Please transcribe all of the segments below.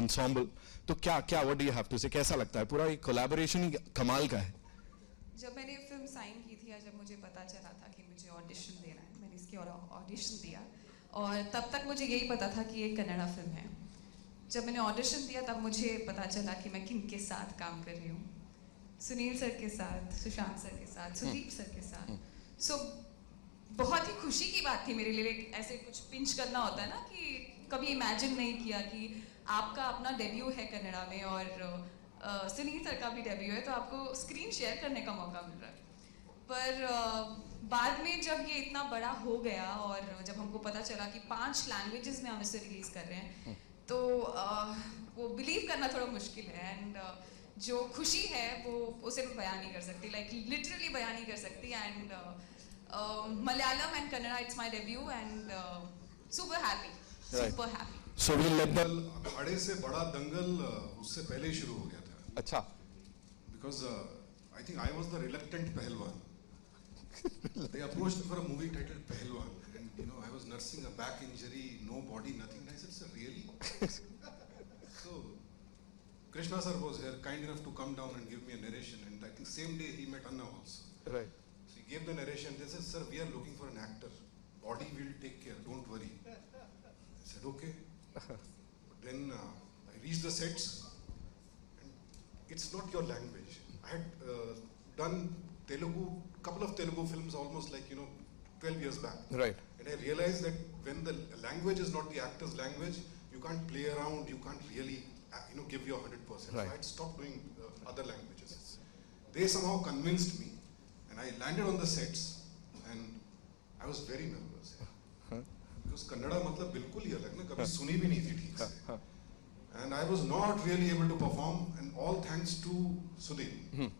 ensemble. तो क्या what do you have to say? कैसा लगता है? पूरा एक collaboration ही कमाल का है. जब मैंने फिल्म साइन की थी, जब मुझे पता चला था कि मुझे ऑडिशन देना है, मैंने इसकी ऑडिशन दिया और तब तक मुझे यही पता था कि ये कन्नड़ा फिल्म है. जब मैंने ऑडिशन दिया तब मुझे पता चला कि मैं किन के साथ काम कर रही हूँ. सुनील सर के साथ, सुशांत सर के साथ, सुदीप सर के साथ. सो बहुत ही खुशी की बात थी मेरे लिए. ऐसे कुछ पिंच करना होता है ना कि कभी इमेजिन नहीं किया कि आपका अपना डेब्यू है कन्नड़ा में और सुनील सर का भी डेब्यू है, तो आपको स्क्रीन शेयर करने का मौका मिल रहा है. पर बाद में जब ये इतना बड़ा हो गया और जब हमको पता चला कि 5 लैंग्वेजेस में हम इसे रिलीज कर रहे हैं, तो वो बिलीव करना थोड़ा मुश्किल है. एंड जो खुशी है वो उसे मैं बयान नहीं कर सकती, लाइक लिटरली बयान नहीं कर सकती. And Malayalam and Kannada, it's my debut and super happy, super happy. So we let them. अखाड़े से बड़ा दंगल उससे पहले ही शुरू हो गया था. अच्छा. Because I think I was the reluctant Pehlwaan. They approached me for a movie titled Pehlwaan, and you know I was nursing a back injury, no body, nothing. And I said, "Sir, really?" So Krishna sir was here, kind enough to come down and give me a narration, and I think same day he met Anna also. Right. So he gave the narration. They said, "Sir, we are looking for an actor. Body will take care. Don't worry." I said, "Okay." But then I reached the sets, and it's not your language. I had done Telugu, couple of Telugu films almost like 12 years back. Right. And I realized that when the language is not the actor's language, you can't play around, you can't really give your 100%. Right. So I had stopped doing other languages. They somehow convinced me, and I landed on the sets, and I was very nervous. Because Kannada मतलब बिल्कुल ही अलग ना, कभी सुनी भी नहीं थी ठीक से. And I was not really able to perform, and all thanks to Sudeep.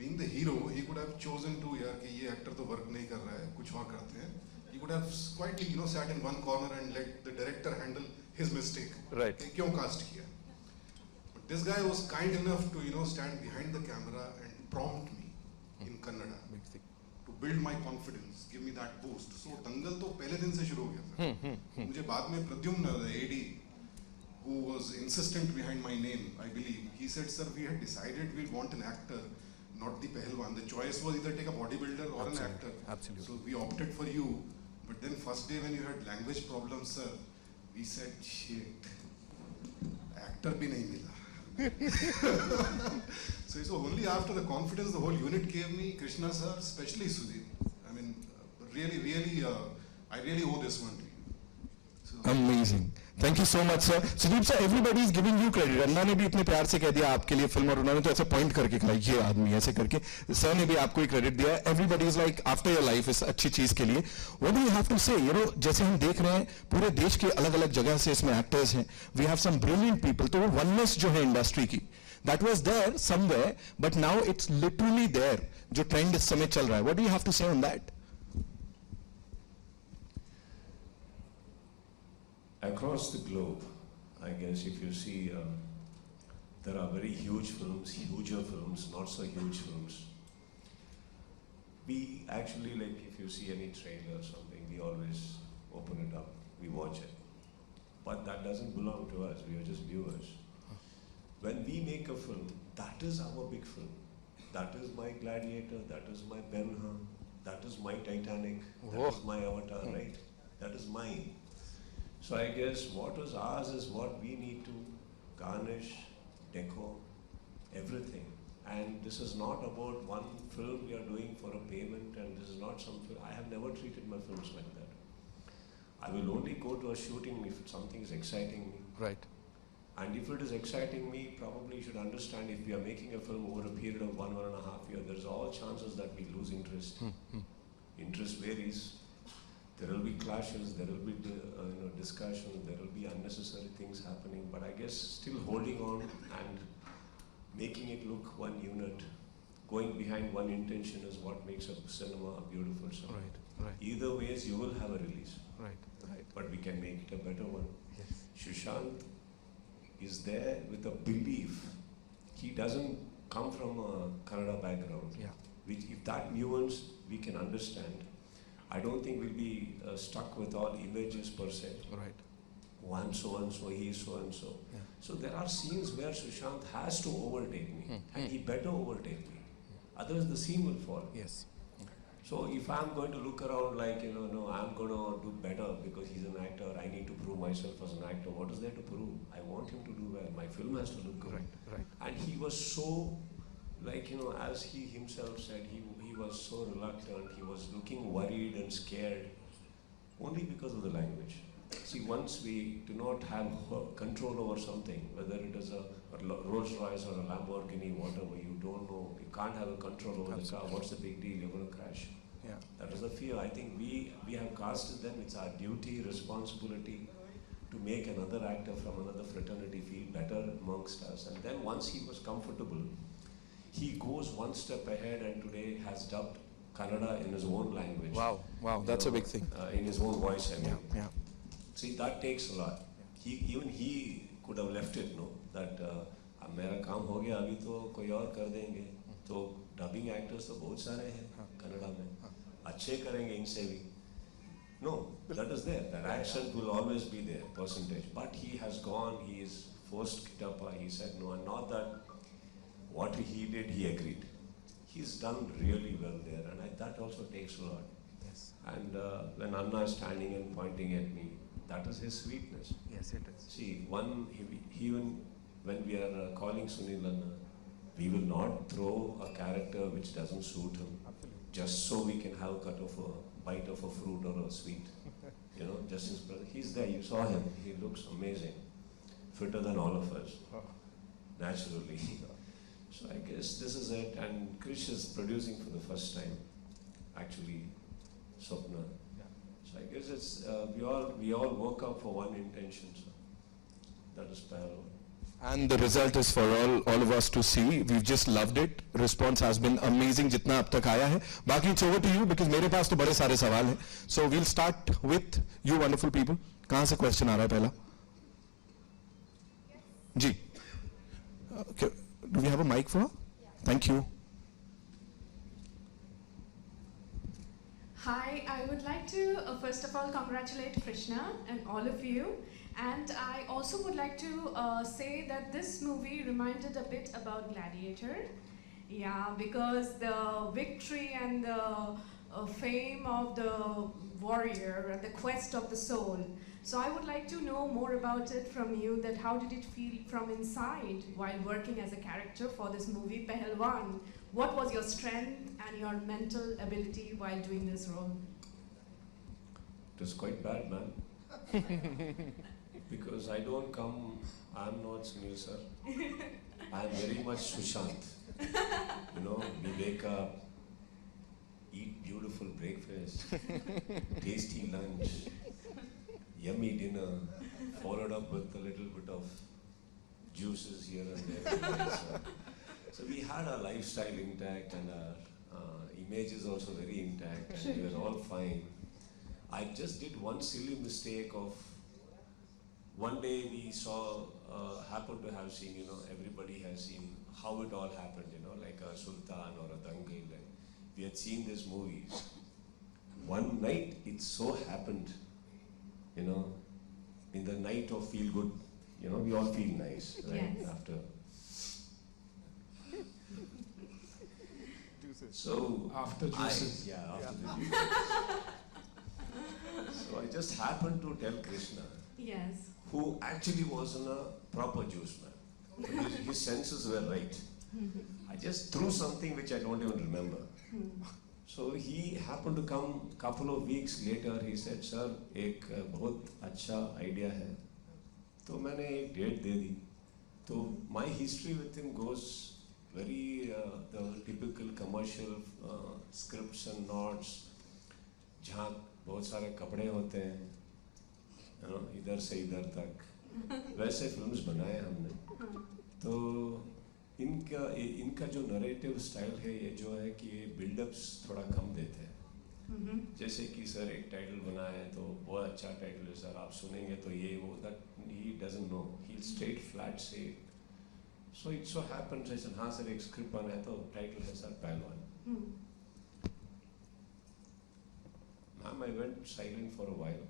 Being the hero, he could have chosen to यार कि ये actor तो work नहीं कर रहा है, कुछ और करते हैं. He could have quietly sat in one corner and let the director handle his mistake. Right. कि क्यों cast किया. But this guy was kind enough to stand behind the camera and prompt me in Kannada. To build my confidence, give me that boost. So दंगल तो पहले दिन से शुरू हो गया था. मुझे बाद में Pradyumna, the AD, who was insistent behind my name, I believe, he said, "Sir, we had decided we want an actor, not the Pehlwaan. The choice was either take a bodybuilder or an actor. Absolutely. So we opted for you. But then first day when you had language problems, sir, we said, shit, actor bhi nahi mila." So it's only after the confidence the whole unit gave me, Krishna sir, especially Sudeep. I mean, really, I really owe this one to you. So, Amazing. Thank you so much, sir. Sudeep sir, everybody is giving you credit. अन्ना ने भी इतने प्यार से कह दिया आपके लिए film, और उन्होंने तो ऐसे पॉइंट करके कहा ये आदमी ऐसे करके. सर ने भी आपको ही क्रेडिट दिया. Everybody is like after your life इस अच्छी चीज के लिए. What do you have to say? जैसे हम देख रहे हैं पूरे देश के अलग अलग जगह से इसमें एक्टर्स हैं. We have some brilliant people. तो वो oneness जो है इंडस्ट्री की, that was there somewhere, but now it's literally there. जो ट्रेंड इस समय चल रहा है. What do you have to say on that? Across the globe, I guess if you see, there are very huge films, huger films, not so huge films. We actually, like, if you see any trailer or something, we always open it up, we watch it. But that doesn't belong to us, we are just viewers. When we make a film, that is our big film. That is my Gladiator, that is my Ben-Hur, that is my Titanic, that is my Avatar, right? That is mine. So I guess what is ours is what we need to garnish, decor, everything. And this is not about one film we are doing for a payment, and this is not some film. I have never treated my films like that. I will only go to a shooting if something is exciting me. Right. And if it is exciting me, probably you should understand if we are making a film over a period of 1.5 years, there is all chances that we lose interest. Interest varies. There will be clashes, there will be discussions, there will be unnecessary things happening, but I guess still holding on and making it look one unit, going behind one intention is what makes a cinema a beautiful cinema. Right. Either ways, you will have a release. Right. But we can make it a better one. Yes. Sushant is there with a belief. He doesn't come from a Kannada background. Yeah. Which, if that nuance we can understand, I don't think we'll be stuck with all images per se. Right. One so and so, he so and so. Yeah. So there are scenes where Sushant has to overtake me, and he better overtake me. Otherwise, the scene will fall. Yes. So if I'm going to look around like, no, I'm going to do better because he's an actor, I need to prove myself as an actor. What is there to prove? I want him to do well. My film has to look good. Right. And he was so, like, as he himself said, he was so reluctant. He was looking worried and scared only because of the language. See, once we do not have control over something, whether it is a Rolls Royce or a Lamborghini, whatever, you don't know, you can't have a control over the car. What's the big deal? You're going to crash. Yeah. That is the fear. I think we have casted them. It's our duty, responsibility to make another actor from another fraternity feel better amongst us. And then once he was comfortable, he goes one step ahead and today has dubbed Kannada in his own language. Wow, that's a big thing. In his own voice, I mean. Yeah. See, that takes a lot. Even he could have left it, no? That अब मेरा काम हो गया, अभी तो कोई और कर देंगे. तो dubbing actors तो बहुत सारे हैं कन्नड़ा में. अच्छे करेंगे इनसे भी. No, that is there. That accent will always be there, percentage. But he has gone. He is forced Kichcha. He said no, and not that. What he did, he agreed. He's done really well there, and that also takes a lot. Yes. And when Anna is standing and pointing at me, that is his sweetness. Yes, it is. See, even when we are calling Suneil Anna, we will not throw a character which doesn't suit him, just so we can have cut of a bite of a fruit or a sweet. Just his brother. He's there. You saw him. He looks amazing, fitter than all of us, naturally. So I guess this is it. And Krish is producing for the first time, actually, Swapna. So I guess it's we all woke up for one intention. So that is Pehlwaan. And the result is for all of us to see. We've just loved it. Response has been amazing जितना अब तक आया है. बाकी it's over to you because मेरे पास तो बड़े सारे सवाल हैं. So we'll start with you wonderful people. कहाँ से question आ रहा है पहला? जी. Okay. Do we have a mic for her? Thank you. Hi, I would like to first of all congratulate Krishna and all of you. And I also would like to say that this movie reminded a bit about Gladiator. Yeah, because the victory and the fame of the warrior and the quest of the soul. So I would like to know more about it from you, that how did it feel from inside while working as a character for this movie, Pehlwaan? What was your strength and your mental ability while doing this role? It was quite bad, man. Because I'm not Suneil sir. I'm very much Sushant. We wake up, eat beautiful breakfast, tasty lunch, yummy dinner, followed up with a little bit of juices here and there. So we had our lifestyle intact and our image is also very intact and we were all fine. I just did one silly mistake of one day we saw, happened to have seen, everybody has seen how it all happened, like a Sultan or a Dangal. And we had seen these movies. One night it so happened, in the night of feel good, we all feel nice, right? Yes. After. So After juices. After the juices. So I just happened to tell Krishna, Yes. who actually wasn't a proper juice man. His senses were right. I just threw something which I don't even remember. So he happened to come couple of weeks later. He said, "Sir, एक बहुत अच्छा idea है." तो मैंने एक date they the. So my history with him goes very the typical commercial scripts and nods, जहाँ बहुत सारे कपड़े होते हैं, इधर से इधर तक, वैसे फिल्म्स बनाए हमने. तो इनका जो नरेटिव स्टाइल है ये जो है कि ये बिल्डअप्स थोड़ा कम देते हैं. जैसे कि सर एक टाइटल बनाया है तो बहुत अच्छा टाइटल है सर, आप सुनेंगे तो ये वो, that he doesn't know, he straight flat से. सो इट सो हैपेंस ऐसा, हाँ सर एक स्क्रिप्ट बना है तो टाइटल है सर पहलवान. Ma'am I went silent for a while.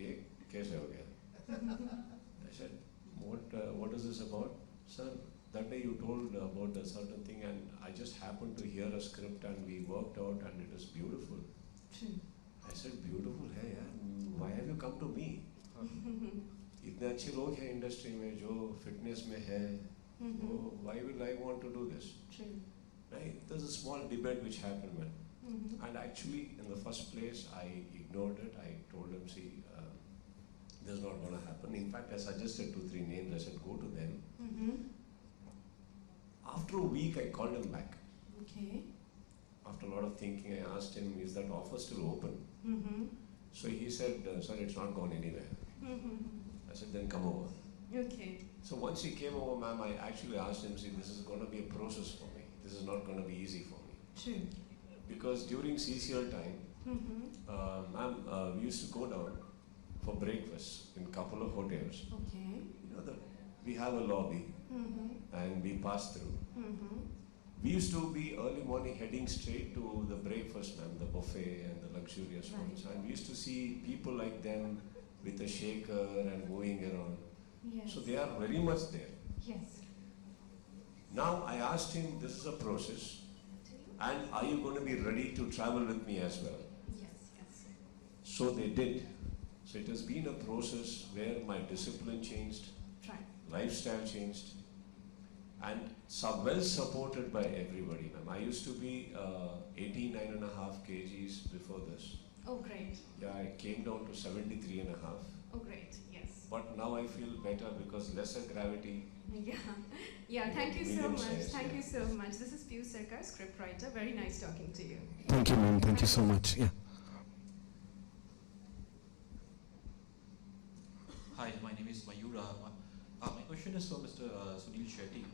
ये कैसे हो गया? I said, was about, sir, that day you told about a certain thing and I just happened to hear a script and we worked out and it is beautiful. True. I said, beautiful है यार, why have you come to me? इतने अच्छे लोग हैं industry में जो fitness में है, why will I want to do this? True. Right? There's a small debate which happened, man. And actually, in the first place, I ignored it. I told him, see, this is not going to happen. In fact, I suggested 2-3 names. I said, go to them. After a week, I called him back. Okay. After a lot of thinking, I asked him, is that offer still open? So he said, sir, it's not gone anywhere. I said, then come over. Okay. So once he came over, ma'am, I actually asked him, see, this is going to be a process for me. This is not going to be easy for me. True. Because during CCL time, ma'am, we used to go down for breakfast in a couple of hotels. Okay. You know, we have a lobby and we pass through. We used to be early morning heading straight to the breakfast, ma'am, the buffet and the luxurious ones. And we used to see people like them with a shaker and going around. Yes. So they are very much there. Yes. Now I asked him, this is a process. And are you going to be ready to travel with me as well? Yes, yes. So they did. So it has been a process where my discipline changed, lifestyle changed, and well supported by everybody. Ma'am, I used to be 89.5 kgs before this. Oh, great. Yeah, I came down to 73.5. Oh, great. Yes. But now I feel better because lesser gravity. Yeah. Yeah, thank you so Medium much. size, Thank yeah. you so much. This is Piyu Sarkar, scriptwriter. Very nice talking to you. Thank you, ma'am. Thank you so much. Yeah. Hi, my name is Mayura. My question is for Mr. Suneil Shetty.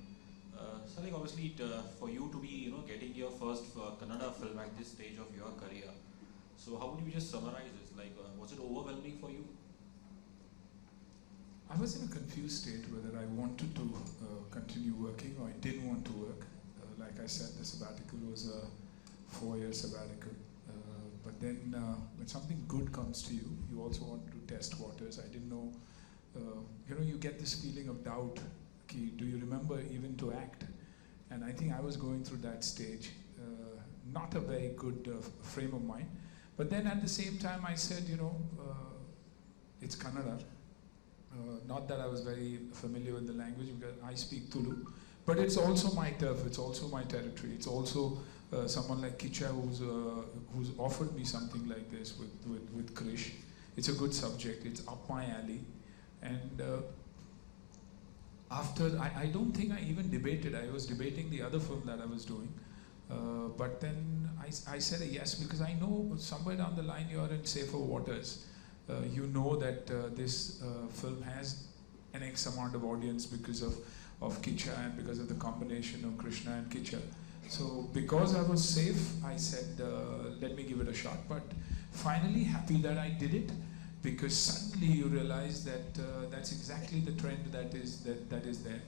So, like, obviously, for you to be, getting your first Kannada film at this stage of your career, so how would you just summarize it? Like, was it overwhelming for you? I was in a confused state whether I wanted to continue working or I didn't want to work. Like I said, the sabbatical was a 4-year sabbatical. But then when something good comes to you, you also want to test waters. I didn't know, you get this feeling of doubt. Do you remember even to act? And I think I was going through that stage. Not a very good frame of mind. But then at the same time I said, it's Kannada. Not that I was very familiar with the language because I speak Tulu, but it's also my turf, it's also my territory. It's also someone like Kichcha who's offered me something like this with Krish. It's a good subject, it's up my alley. And I don't think I even debated. I was debating the other film that I was doing. But then I said a yes because I know somewhere down the line you're in safer waters. You know that this film has an X amount of audience because of Kichcha and because of the combination of Krishna and Kichcha. So because I was safe, I said, let me give it a shot. But finally happy that I did it because suddenly you realize that that's exactly the trend that is there.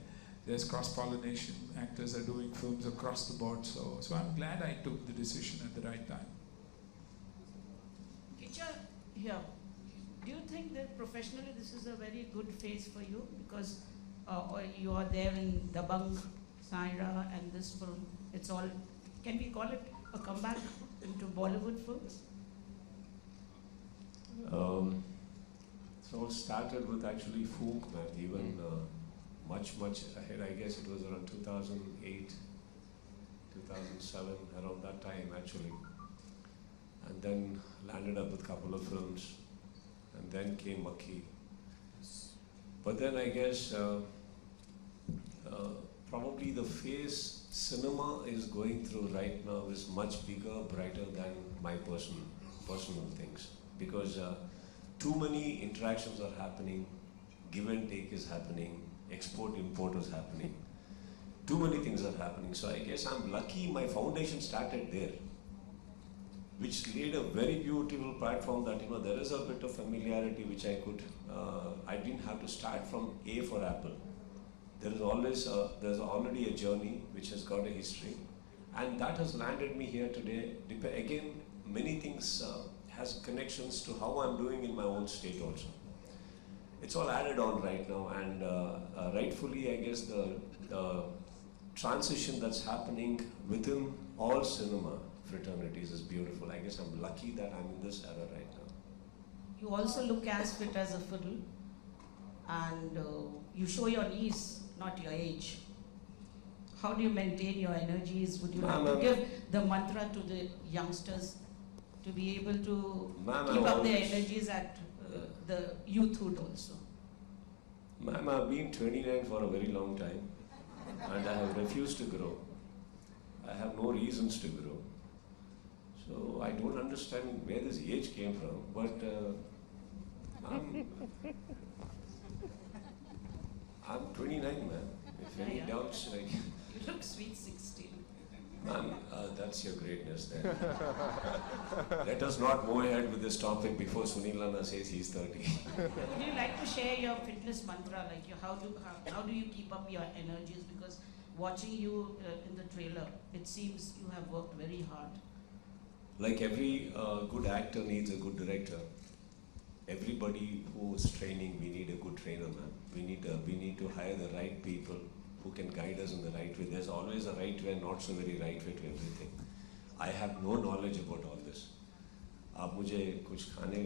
There's cross-pollination. Actors are doing films across the board. So I'm glad I took the decision at the right time. Kichcha, here. Do you think that professionally this is a very good phase for you because you are there in Dabang, Saira and this film? It's all, can we call it a comeback into Bollywood films? So it started with actually Fook, man, even much ahead. I guess it was around 2008, 2007, around that time actually. And then landed up with a couple of films. And then came Makhi. But then I guess probably the phase cinema is going through right now is much bigger, brighter than my personal things. Because too many interactions are happening, give and take is happening, export import is happening. Too many things are happening. So I guess I'm lucky my foundation started there, which laid a very beautiful platform that, there is a bit of familiarity which I could, I didn't have to start from A for Apple. There's already a journey which has got a history. And that has landed me here today. Again, many things has connections to how I'm doing in my own state also. it's all added on right now, and rightfully, I guess the transition that's happening within all cinema fraternities is beautiful. I guess I'm lucky that I'm in this era right now. You also look as fit as a fiddle, and you show your knees, not your age. How do you maintain your energies? Would you like to give the mantra to the youngsters to be able to keep up their energies at the youthhood also? Ma'am, I've been 29 for a very long time, and I have refused to grow. I have no reasons to grow. So I don't understand where this age came from, but I'm 29, man. If any doubts, like... You look sweet 16. Ma'am, that's your greatness there. Let us not go ahead with this topic before Suneil says he's 30. Would you like to share your fitness mantra? Like how do you keep up your energies? Because watching you in the trailer, it seems you have worked very hard. Like every good actor needs a good director. Everybody who is training, we need a good trainer, man. We need to hire the right people who can guide us in the right way. There's always a right way and not so very right way to everything. I have no knowledge about all this. आप मुझे कुछ खाने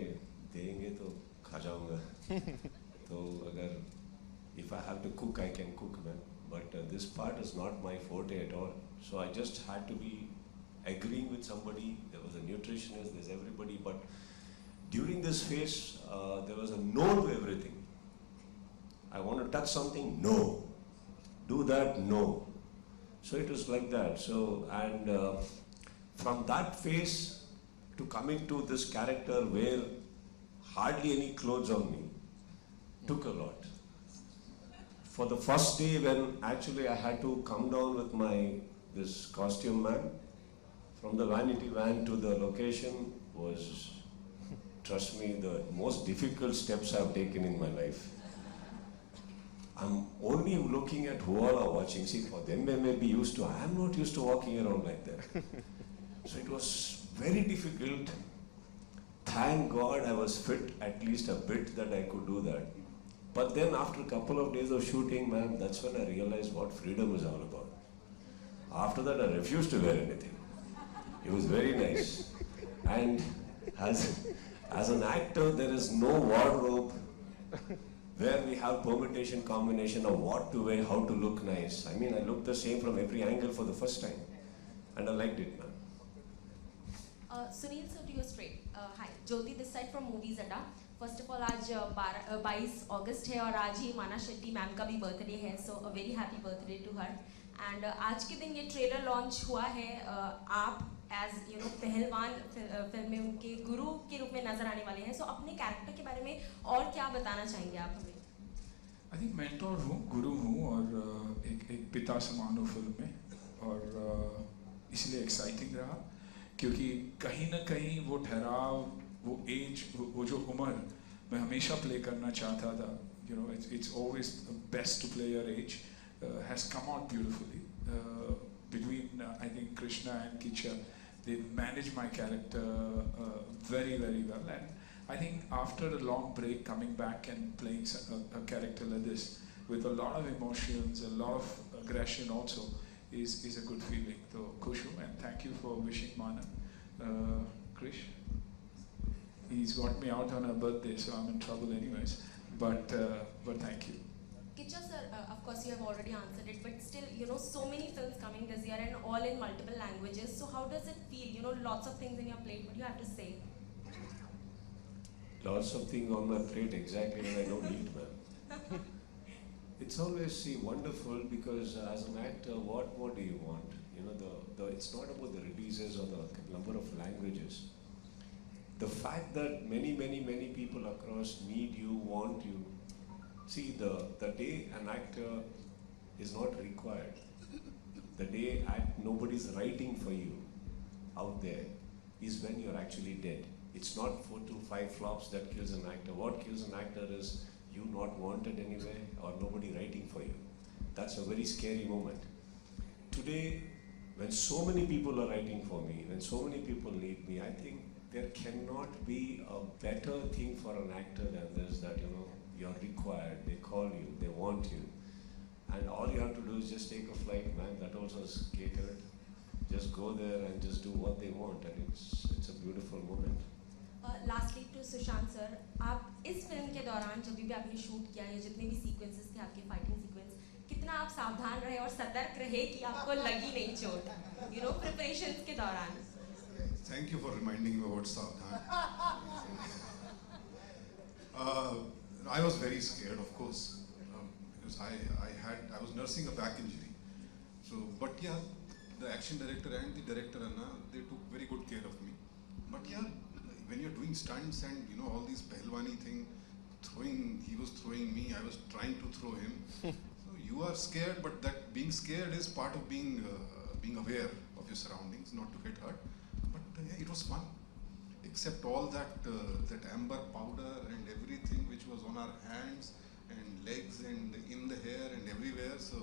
देंगे तो खा जाऊँगा. तो अगर if I have to cook, I can cook, man. But this part is not my forte at all. So I just had to be agreeing with somebody. There was a nutritionist, there's everybody. But during this phase, there was a no to everything. I want to touch something, no. Do that, no. So it was like that. So, and from that phase to coming to this character where hardly any clothes on me, took a lot. For the first day when actually I had to come down with this costume man, from the vanity van to the location was, trust me, the most difficult steps I've taken in my life. I'm only looking at who all are watching. See, for them they may be used to. I am not used to walking around like that. So it was very difficult. Thank God I was fit at least a bit that I could do that. But then after a couple of days of shooting, man, that's when I realized what freedom is all about. After that, I refused to wear anything. It was very nice. And as an actor, there is no wardrobe where we have permutation, combination of what to wear, how to look nice. I mean, I looked the same from every angle for the first time. And I liked it, man. Suneil, sir, to you straight. Hi, Jyoti this side from Movies Adda. First of all, आज 22 अगस्त है और आज ही माना Shetty ma'am का भी birthday है, so a very happy birthday to her. And आज के दिन ये ट्रेलर लॉन्च हुआ है, आप as you know पहलवान फिल्म में उनके गुरु के रूप में नजर आने वाले हैं, so अपने कैरेक्टर के बारे में और क्या बताना चाहेंगे आप हमें? I think mentor हूँ, गुरु हूँ और एक पिता समान हूँ फिल्म में, और इसलिए एक्साइटिंग रहा क्योंकि कहीं ना कहीं वो ठहराव, वो एज, वो जो उम्र मैं हमेशा प्ले करना चाहता था, you know, it's always best to play your age, has come out beautifully. Between I think Krishna and Kichcha, they managed my character very, very well. And I think after a long break, coming back and playing a character like this with a lot of emotions, a lot of aggression also, is a good feeling. So Kushu, and thank you for wishing Mana. Krish, he's got me out on her birthday, so I'm in trouble anyways. But thank you. Kichcha sir, of course you have already answered it, but still, you know, so many films coming this year and all in multiple languages. So how does it feel? You know, lots of things in your plate. What do you have to say? Lots of things on my plate, exactly when I don't eat, man. It's always wonderful because as an actor, what more do you want? You know, it's not about the releases or the number of languages. The fact that many people across need you, want you. See, the day an actor is not required, the day nobody's writing for you out there is when you're actually dead. It's not 4 to 5 flops that kills an actor. What kills an actor is you not wanted anywhere or nobody writing for you. That's a very scary moment. Today, when so many people are writing for me, when so many people need me, I think there cannot be a better thing for an actor than this, that, you know, you're required, they call you, they want you. And all you have to do is just take a flight, man, that also is catered. Just go there and just do what they want, and it's a beautiful moment. Lastly to Sushant sir, आप इस film के दौरान जब भी आपने shoot किया या जितने भी सीक्वेंसेस थे आपके फाइटिंग सीक्वेंस, कितना आप सावधान रहे और सतर्क रहे कि आपको लगी नहीं चोट, प्रिपरेशंस के दौरान? Thank you for reminding me about सावधान. I was very scared, of course, because I was nursing a back injury. So, but yeah, the action director and the director Anna, they took very good care of me. But yeah, when you're doing stunts and all these Pehlwani thing, he was throwing me, I was trying to throw him. So you are scared, but that being scared is part of being aware of your surroundings, not to get hurt. But yeah, it was fun. Except all that amber powder and everything which was on our hands and legs and in the hair and everywhere. So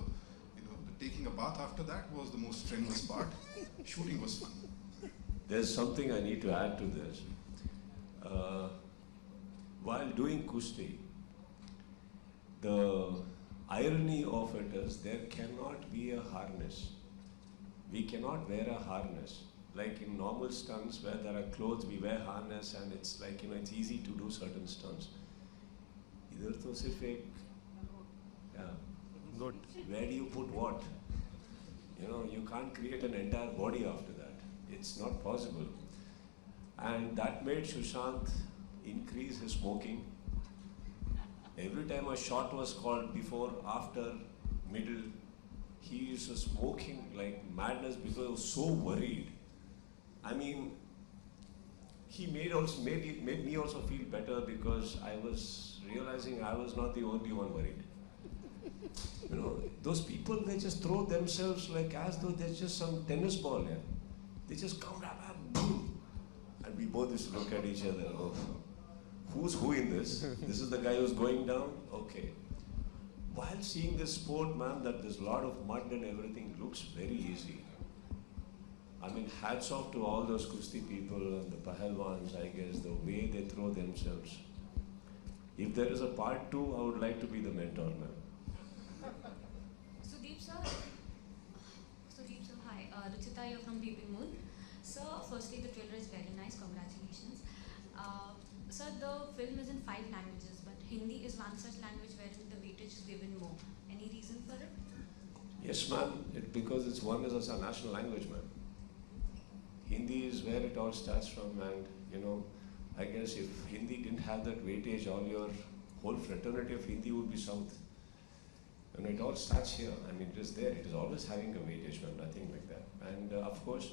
taking a bath after that was the most strenuous part. Shooting was fun. There's something I need to add to this. While doing Kushti, the irony of it is there cannot be a harness. We cannot wear a harness. Like in normal stunts where there are clothes, we wear harness and it's like, it's easy to do certain stunts. Idhar to sirf ek, yeah. Good. Where do you put what? You can't create an entire body after that. It's not possible. And that made Sushant increase his smoking. Every time a shot was called, before, after, middle, he used to smoking like madness because he was so worried. I mean, he made me also feel better because I was realizing I was not the only one worried. Those people, they just throw themselves like as though they're just some tennis ball, yeah? They just come, boom. And we both used to look at each other, oh, who's who in this? This is the guy who's going down? Okay. While seeing this sport, man, that there's a lot of mud and everything, looks very easy. I mean, hats off to all those Kushti people and the Pehlwaans, I guess, the way they throw themselves. If there is a part 2, I would like to be the mentor, man. Sudeep sir, hi. Ruchita here from Baby Moon. Sir, firstly, the trailer is very nice. Congratulations. Sir, the film is in 5 languages, but Hindi is one such language wherein the weightage is given more. Any reason for it? Yes, ma'am. Because it's one is our national language, ma'am. Hindi is where it all starts from, and I guess if Hindi didn't have that weightage, all your whole fraternity of Hindi would be South. And it all starts here. I mean, it is there. It is always having a weightage, ma'am, nothing like that. And of course,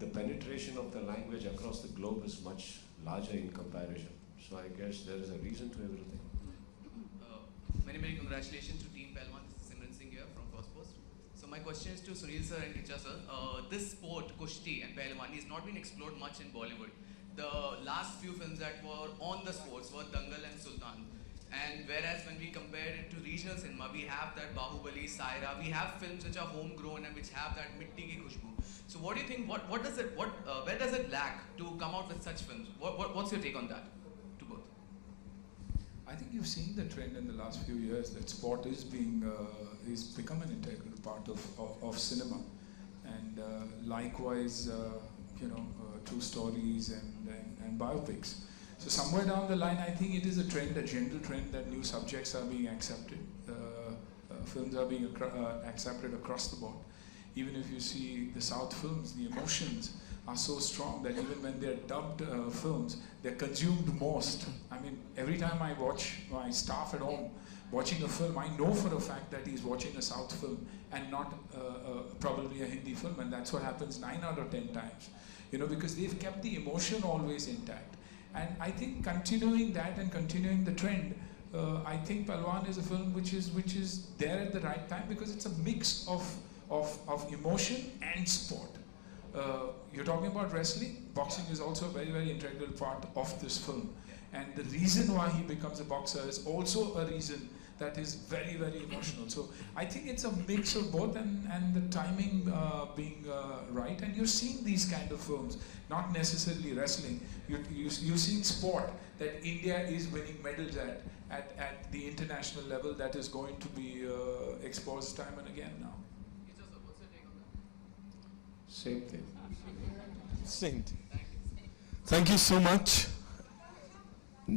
the penetration of the language across the globe is much larger in comparison. So I guess there is a reason to everything. Many congratulations to Team Pehlwaan. This is Simran Singh here from First Post. So my question is to Suneil sir and Kichcha sir. This sport, Kushti and Pehlwaan, is not been explored much in Bollywood. The last few films that were on the sports were Dangal and Sultan. And whereas when we compare it to regional cinema, we have that Bahubali, Saira, we have films which are homegrown and which have that mitti ki khushbu. So what do you think, where does it lack to come out with such films? What's your take on that, to both? I think you've seen the trend in the last few years that sport is become an integral part of cinema. And likewise, true stories and biopics. So somewhere down the line, I think it is a trend, a general trend, that new subjects are being accepted. Films are being accepted across the board. Even if you see the South films, the emotions are so strong that even when they're dubbed films, they're consumed most. I mean, every time I watch my staff at home watching a film, I know for a fact that he's watching a South film and not probably a Hindi film, and that's what happens 9 out of 10 times. Because they've kept the emotion always intact. And I think continuing that and continuing the trend, I think Pehlwaan is a film which is there at the right time because it's a mix of emotion and sport. You're talking about wrestling. Boxing is also a very, very integral part of this film. And the reason why he becomes a boxer is also a reason that is very, very emotional. So I think it's a mix of both, and the timing being right. And you're seeing these kind of films, not necessarily wrestling. You're seeing sport that India is winning medals at, at the international level that is going to be exposed time and again now. Same thing. Same. Thank you so much.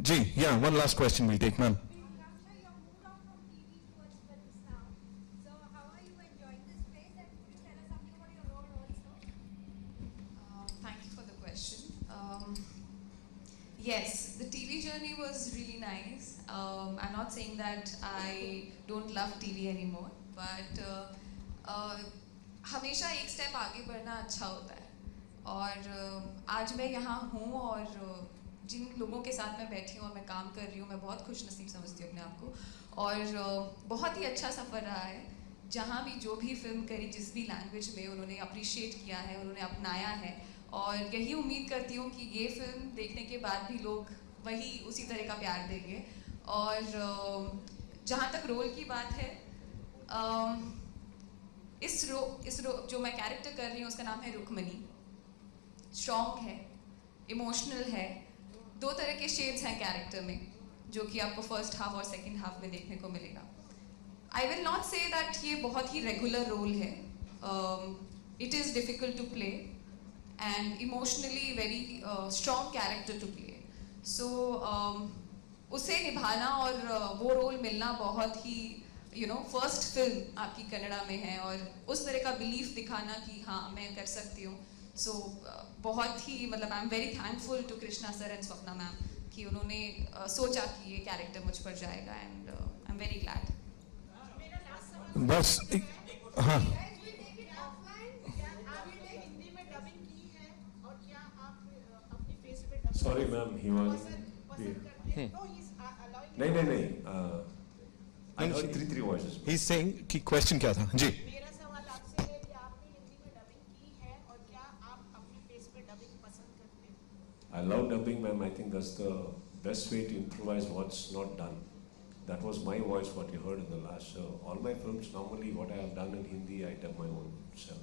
Ji, yeah, one last question we'll take, ma'am. Thank you for the question. Yes, the TV journey was really nice. I'm not saying that I don't love TV anymore, but हमेशा एक step आगे बढ़ना अच्छा होता है. और आज मैं यहाँ हूँ और जिन लोगों के साथ मैं बैठी हूँ और मैं काम कर रही हूँ, मैं बहुत खुश नसीब समझती हूँ अपने आप को. और बहुत ही अच्छा सफ़र रहा है. जहाँ भी जो भी फिल्म करी, जिस भी लैंग्वेज में, उन्होंने अप्रिशिएट किया है, उन्होंने अपनाया है. और यही उम्मीद करती हूँ कि ये फिल्म देखने के बाद भी लोग वही उसी तरह का प्यार देंगे. और जहाँ तक रोल की बात है, जो मैं कैरेक्टर कर रही हूँ उसका नाम है रुक्मणी. स्ट्रॉन्ग है, इमोशनल है. दो तरह के शेड्स हैं कैरेक्टर में, जो कि आपको फर्स्ट हाफ और सेकंड हाफ में देखने को मिलेगा. I will not say that ये बहुत ही रेगुलर रोल है. It is difficult to play and emotionally very strong character to play. So उसे निभाना और वो रोल मिलना बहुत ही फर्स्ट फिल्म आपकी कन्नड़ा में है, और उस तरह का बिलीफ दिखाना कि हाँ मैं कर सकती हूँ. सो बहुत ही मतलब I am very thankful to Krishna sir and Swapna ma'am कि उन्होंने सोचा कि ये कैरेक्टर मुझ पर जाएगा, and I am very glad. बस हाँ. Sorry, ma'am, he was. नहीं. I heard three voices. He's saying कि question क्या था? जी. मेरा सवाल आपसे है कि आपने हिंदी में डबिंग की है और क्या आप अपने फेस पे डबिंग पसंद करते हैं? I love dubbing, ma'am. I think that's the best way to improvise what's not done. That was my voice, what you heard in the last show. All my films, normally what I have done in Hindi, I dub my own self.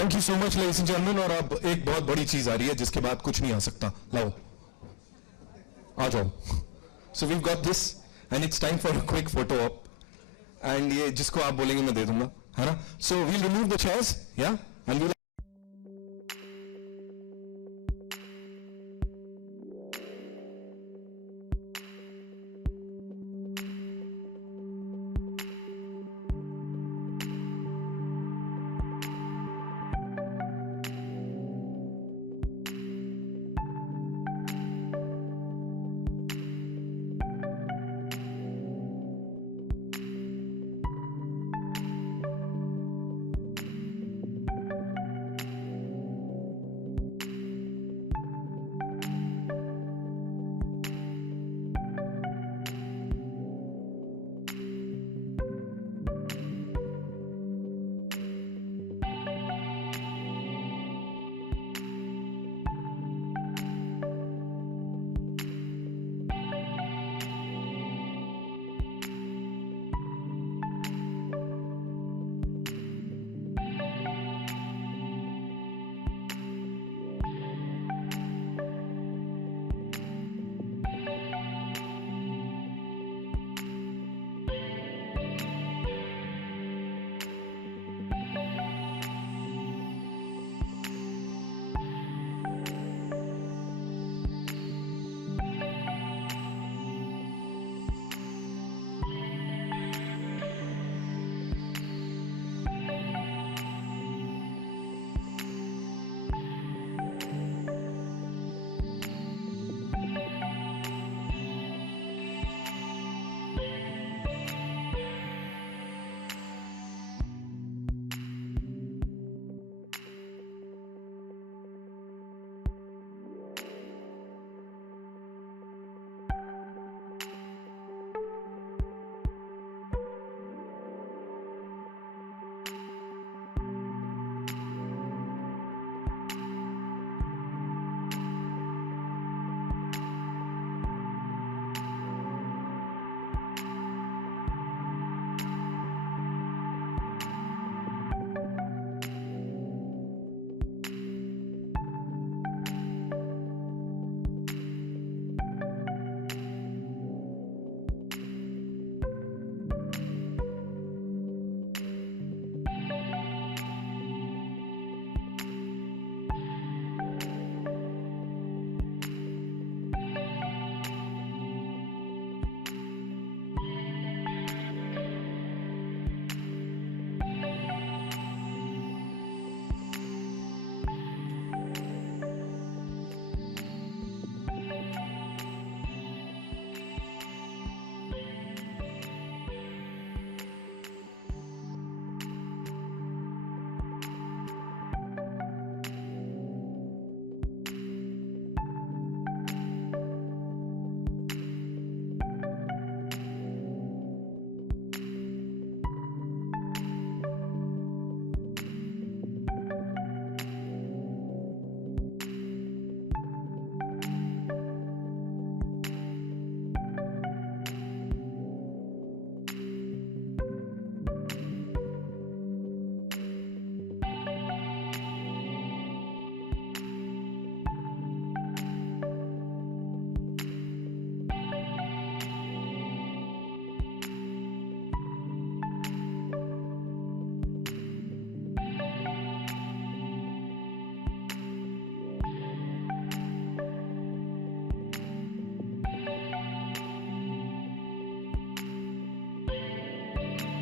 Thank you so much, ladies and gentlemen. और अब एक बहुत बड़ी चीज आ रही है जिसके बाद कुछ नहीं आ सकता. लाओ, आ जाओ. So we've got this, and it's time for a quick photo op. And ये जिसको आप बोलेंगे मैं दे दूंगा, है ना? So we'll remove the chairs, yeah, and we'll you.